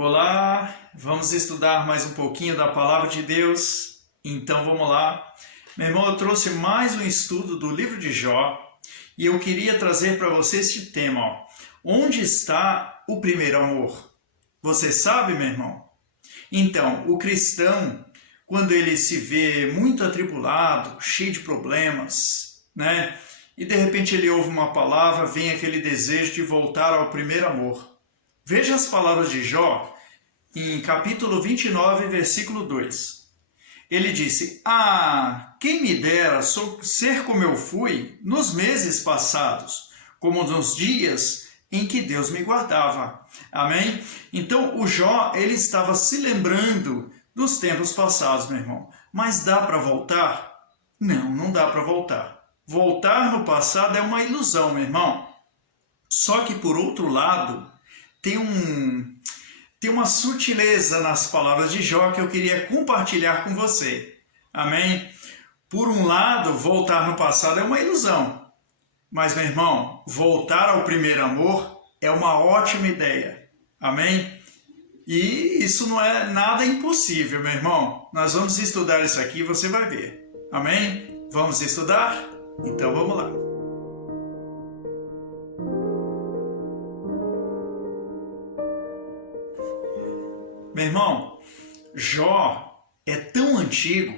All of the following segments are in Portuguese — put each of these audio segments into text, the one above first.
Olá, vamos estudar mais um pouquinho da Palavra de Deus? Então vamos lá. Meu irmão, eu trouxe mais um estudo do livro de Jó e eu queria trazer para você este tema. Onde está o primeiro amor? Você sabe, meu irmão? Então, o cristão, quando ele se vê muito atribulado, cheio de problemas, né? E de repente ele ouve uma palavra, vem aquele desejo de voltar ao primeiro amor. Veja as palavras de Jó em capítulo 29, versículo 2. Ele disse: quem me dera ser como eu fui nos meses passados, como nos dias em que Deus me guardava. Amém? Então, o Jó, ele estava se lembrando dos tempos passados, meu irmão. Mas dá para voltar? Não, não dá para voltar. Voltar no passado é uma ilusão, meu irmão. Só que, por outro lado, tem uma sutileza nas palavras de Jó que eu queria compartilhar com você. Amém? Por um lado, voltar no passado é uma ilusão. Mas, meu irmão, voltar ao primeiro amor é uma ótima ideia. Amém? E isso não é nada impossível, meu irmão. Nós vamos estudar isso aqui e você vai ver. Amém? Vamos estudar? Então vamos lá. Meu irmão, Jó é tão antigo,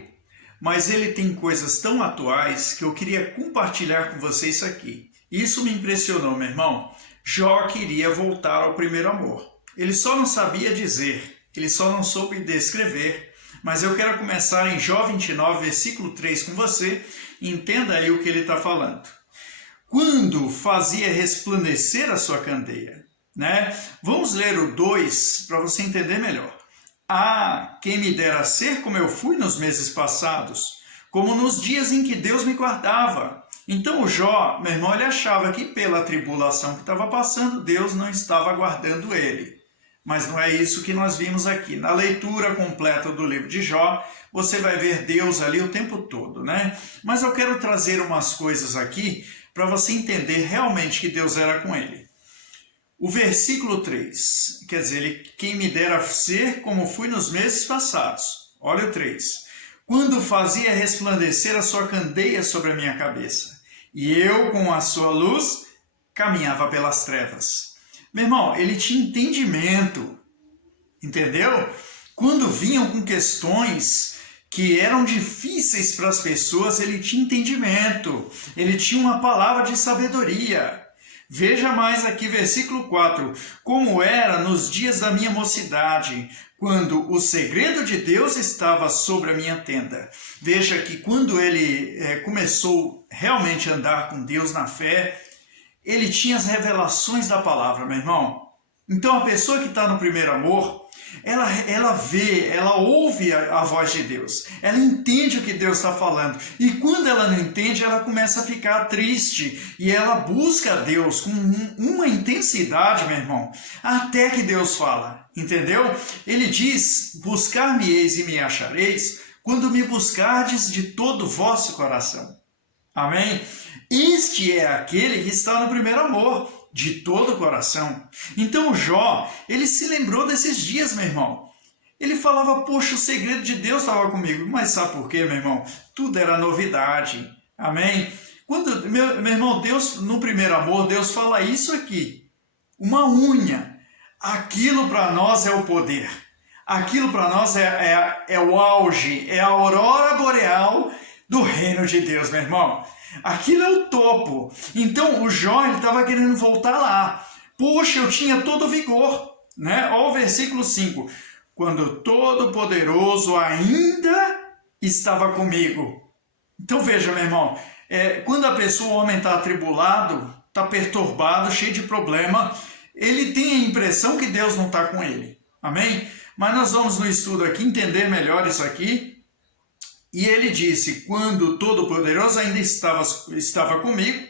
mas ele tem coisas tão atuais que eu queria compartilhar com você isso aqui. Isso me impressionou, meu irmão. Jó queria voltar ao primeiro amor. Ele só não sabia dizer, ele só não soube descrever. Mas eu quero começar em Jó 29, versículo 3 com você. Entenda aí o que ele está falando. Quando fazia resplandecer a sua candeia. Né? Vamos ler o 2 para você entender melhor. Quem me dera ser como eu fui nos meses passados, como nos dias em que Deus me guardava. Então o Jó, meu irmão, ele achava que pela tribulação que estava passando, Deus não estava guardando ele. Mas não é isso que nós vimos aqui. Na leitura completa do livro de Jó, você vai ver Deus ali o tempo todo, né? Mas eu quero trazer umas coisas aqui para você entender realmente que Deus era com ele. O versículo 3, quer dizer, quem me dera ser como fui nos meses passados. Olha o 3. Quando fazia resplandecer a sua candeia sobre a minha cabeça, e eu, com a sua luz, caminhava pelas trevas. Meu irmão, ele tinha entendimento, entendeu? Quando vinham com questões que eram difíceis para as pessoas, ele tinha entendimento, ele tinha uma palavra de sabedoria. Veja mais aqui, versículo 4. Como era nos dias da minha mocidade, quando o segredo de Deus estava sobre a minha tenda. Veja que quando ele começou realmente a andar com Deus na fé, ele tinha as revelações da palavra, meu irmão. Então a pessoa que está no primeiro amor, ela vê, ela ouve a voz de Deus, ela entende o que Deus está falando, e quando ela não entende, ela começa a ficar triste, e ela busca a Deus com uma intensidade, meu irmão, até que Deus fala, entendeu? Ele diz, buscar-me-eis e me achareis, quando me buscardes de todo o vosso coração. Amém? Este é aquele que está no primeiro amor, de todo o coração. Então o Jó, ele se lembrou desses dias, meu irmão. Ele falava, poxa, o segredo de Deus estava comigo. Mas sabe por quê, meu irmão? Tudo era novidade. Amém? Quando, meu irmão, Deus, no primeiro amor, Deus fala isso aqui. Uma unha. Aquilo para nós é o poder. Aquilo para nós é o auge, é a aurora boreal do reino de Deus, meu irmão. Aquilo é o topo. Então o Jó estava querendo voltar lá. Poxa, eu tinha todo o vigor, né? Olha o versículo 5. Quando Todo-Poderoso ainda estava comigo. Então veja, meu irmão, quando o homem está atribulado, está perturbado, cheio de problema, ele tem a impressão que Deus não está com ele. Amém? Mas nós vamos no estudo aqui entender melhor isso aqui. E ele disse, quando Todo-Poderoso ainda estava comigo,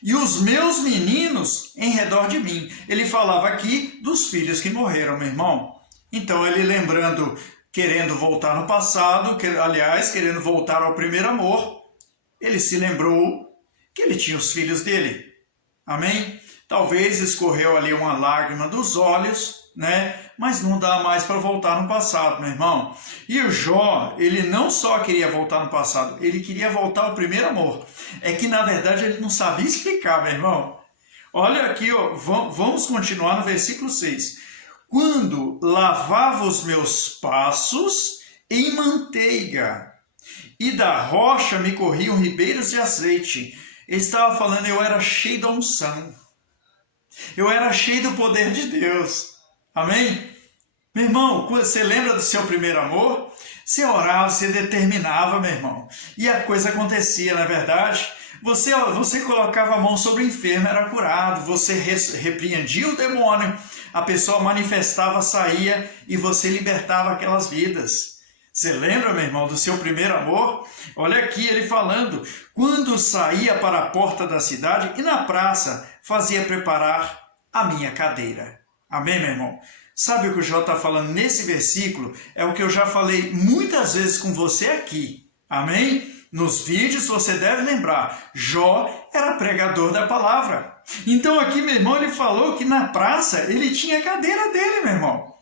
e os meus meninos em redor de mim. Ele falava aqui dos filhos que morreram, meu irmão. Então ele lembrando, querendo voltar no passado, querendo voltar ao primeiro amor, ele se lembrou que ele tinha os filhos dele. Amém? Talvez escorreu ali uma lágrima dos olhos, né? mas não dá mais para voltar no passado, meu irmão. E o Jó, ele não só queria voltar no passado, ele queria voltar ao primeiro amor. É que, na verdade, ele não sabia explicar, meu irmão. Olha aqui, ó, vamos continuar no versículo 6. Quando lavava os meus passos em manteiga, e da rocha me corriam ribeiros de azeite. Ele estava falando, eu era cheio da unção. Eu era cheio do poder de Deus. Amém? Meu irmão, você lembra do seu primeiro amor? Você orava, você determinava, meu irmão. E a coisa acontecia, na verdade. Você colocava a mão sobre o enfermo, era curado. Você repreendia o demônio. A pessoa manifestava, saía e você libertava aquelas vidas. Você lembra, meu irmão, do seu primeiro amor? Olha aqui ele falando, quando saía para a porta da cidade e na praça fazia preparar a minha cadeira. Amém, meu irmão? Sabe o que o Jó está falando nesse versículo? É o que eu já falei muitas vezes com você aqui. Amém? Nos vídeos você deve lembrar, Jó era pregador da palavra. Então aqui, meu irmão, ele falou que na praça ele tinha a cadeira dele, meu irmão.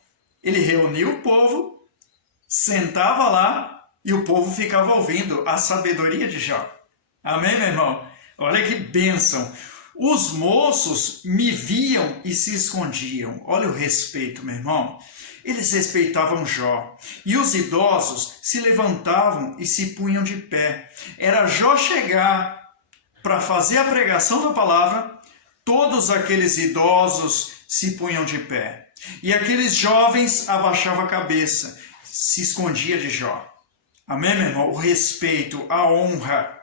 Ele reuniu o povo, sentava lá e o povo ficava ouvindo a sabedoria de Jó. Amém, meu irmão? Olha que bênção. Os moços me viam e se escondiam. Olha o respeito, meu irmão. Eles respeitavam Jó. E os idosos se levantavam e se punham de pé. Era Jó chegar para fazer a pregação da palavra, todos aqueles idosos se punham de pé. E aqueles jovens abaixavam a cabeça, se escondia de Jó. Amém, meu irmão? O respeito, a honra.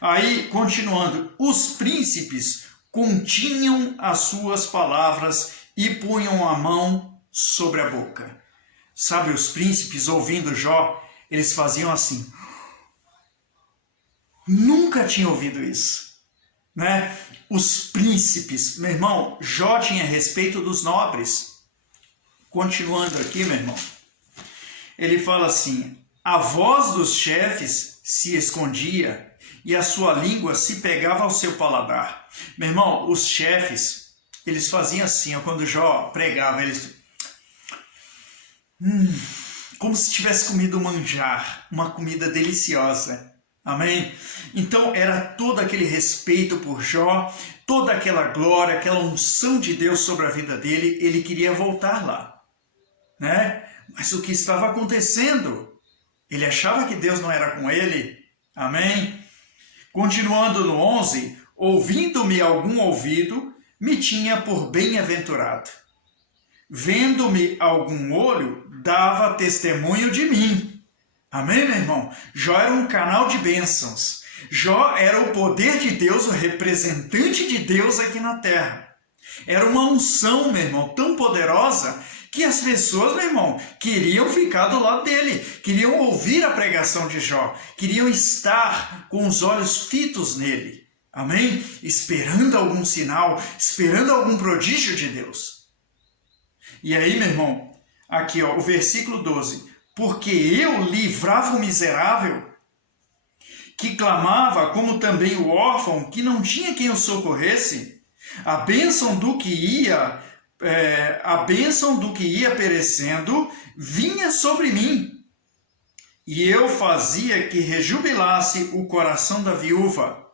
Aí, continuando, os príncipes continham as suas palavras e punham a mão sobre a boca. Sabe, os príncipes, ouvindo Jó, eles faziam assim. Nunca tinha ouvido isso, né? Os príncipes, meu irmão, Jó tinha respeito dos nobres. Continuando aqui, meu irmão, ele fala assim, a voz dos chefes se escondia e a sua língua se pegava ao seu paladar. Meu irmão, os chefes, eles faziam assim, ó, quando Jó pregava, eles... como se tivesse comido um manjar, uma comida deliciosa. Amém? Então era todo aquele respeito por Jó, toda aquela glória, aquela unção de Deus sobre a vida dele, ele queria voltar lá, né? Mas o que estava acontecendo? Ele achava que Deus não era com ele. Amém? Continuando no 11, ouvindo-me algum ouvido, me tinha por bem-aventurado. Vendo-me algum olho, dava testemunho de mim. Amém, meu irmão? Jó era um canal de bênçãos. Jó era o poder de Deus, o representante de Deus aqui na terra. Era uma unção, meu irmão, tão poderosa que as pessoas, meu irmão, queriam ficar do lado dele, queriam ouvir a pregação de Jó, queriam estar com os olhos fitos nele. Amém? Esperando algum sinal, esperando algum prodígio de Deus. E aí, meu irmão, aqui ó, o versículo 12. Porque eu livrava o miserável, que clamava, como também o órfão, que não tinha quem o socorresse. A bênção do que ia perecendo vinha sobre mim. E eu fazia que rejubilasse o coração da viúva.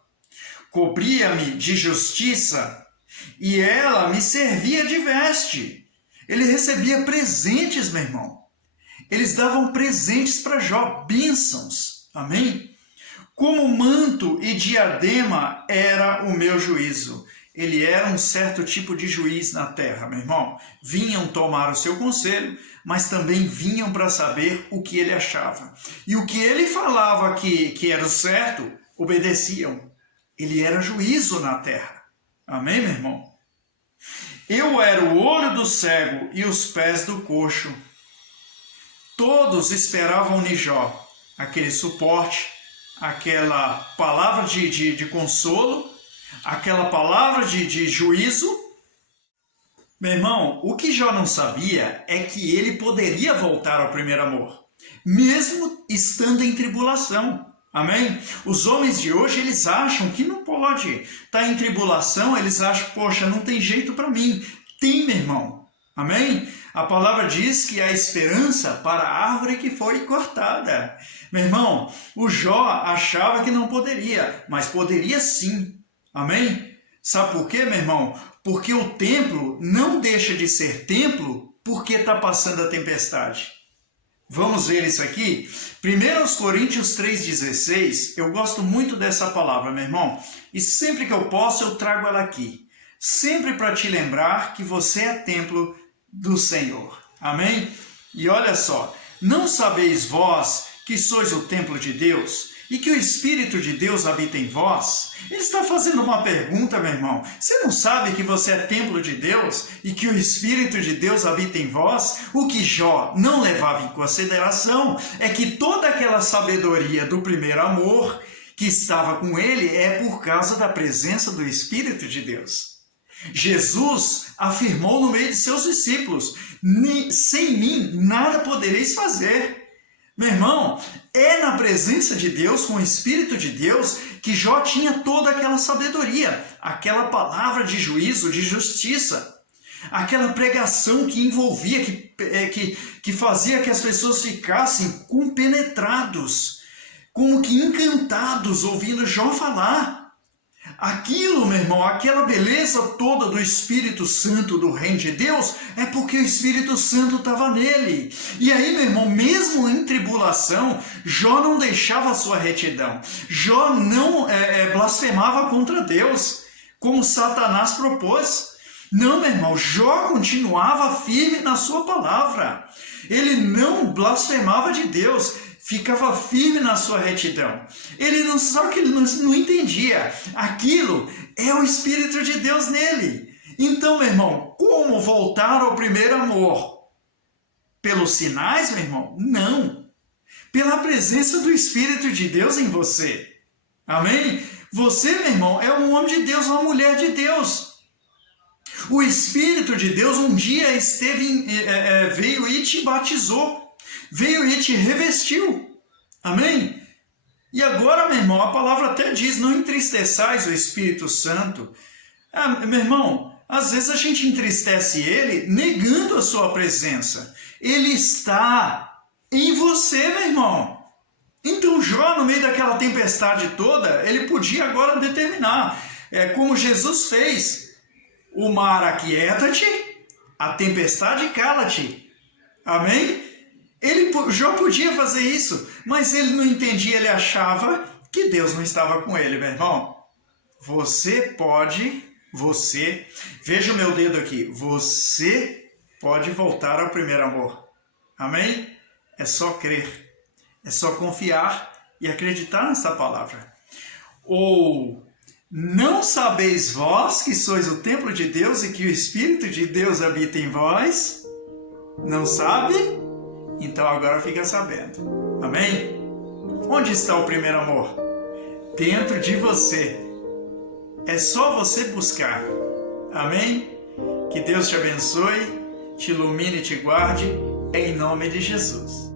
Cobria-me de justiça, e ela me servia de veste. Ele recebia presentes, meu irmão. Eles davam presentes para Jó, bênçãos. Amém? Como manto e diadema era o meu juízo. Ele era um certo tipo de juiz na terra, meu irmão. Vinham tomar o seu conselho, mas também vinham para saber o que ele achava. E o que ele falava que era o certo, obedeciam. Ele era juízo na terra. Amém, meu irmão? Eu era o olho do cego e os pés do coxo. Todos esperavam em Jó aquele suporte, aquela palavra de consolo, aquela palavra de juízo. Meu irmão, o que Jó não sabia é que ele poderia voltar ao primeiro amor, mesmo estando em tribulação. Amém? Os homens de hoje, eles acham que não pode estar em tribulação, eles acham, poxa, não tem jeito para mim. Tem, meu irmão. Amém? A palavra diz que há esperança para a árvore que foi cortada. Meu irmão, o Jó achava que não poderia, mas poderia sim. Amém? Sabe por quê, meu irmão? Porque o templo não deixa de ser templo porque está passando a tempestade. Vamos ver isso aqui? 1 Coríntios 3,16, eu gosto muito dessa palavra, meu irmão, e sempre que eu posso eu trago ela aqui. Sempre para te lembrar que você é templo do Senhor. Amém? E olha só, não sabeis vós que sois o templo de Deus e que o Espírito de Deus habita em vós? Ele está fazendo uma pergunta, meu irmão. Você não sabe que você é templo de Deus e que o Espírito de Deus habita em vós? O que Jó não levava em consideração é que toda aquela sabedoria do primeiro amor que estava com ele é por causa da presença do Espírito de Deus. Jesus afirmou no meio de seus discípulos: sem mim nada podereis fazer. Meu irmão, é na presença de Deus, com o Espírito de Deus, que Jó tinha toda aquela sabedoria, aquela palavra de juízo, de justiça, aquela pregação que envolvia, que fazia que as pessoas ficassem compenetrados, como que encantados ouvindo Jó falar. Aquilo, meu irmão, aquela beleza toda do Espírito Santo do Reino de Deus, é porque o Espírito Santo estava nele. E aí, meu irmão, mesmo em tribulação, Jó não deixava a sua retidão. Jó não blasfemava contra Deus, como Satanás propôs. Não, meu irmão, Jó continuava firme na sua palavra. Ele não blasfemava de Deus, ficava firme na sua retidão. Só que ele não entendia. Aquilo é o Espírito de Deus nele. Então, meu irmão, como voltar ao primeiro amor? Pelos sinais, meu irmão? Não. Pela presença do Espírito de Deus em você. Amém? Você, meu irmão, é um homem de Deus, uma mulher de Deus. O Espírito de Deus um dia veio e te batizou. Veio e te revestiu. Amém? E agora, meu irmão, a palavra até diz: não entristeçais o Espírito Santo. Meu irmão, às vezes a gente entristece ele negando a sua presença. Ele está em você, meu irmão. Então Jó, no meio daquela tempestade toda, ele podia agora determinar, como Jesus fez: o mar aquieta-te, a tempestade cala-te. Amém? Jó podia fazer isso, mas ele não entendia, ele achava que Deus não estava com ele, meu irmão. Veja o meu dedo aqui, você pode voltar ao primeiro amor. Amém? É só crer, é só confiar e acreditar nessa palavra. Ou não sabeis vós que sois o templo de Deus e que o Espírito de Deus habita em vós? Não sabe? Então agora fica sabendo. Amém? Onde está o primeiro amor? Dentro de você. É só você buscar. Amém? Que Deus te abençoe, te ilumine e te guarde, em nome de Jesus.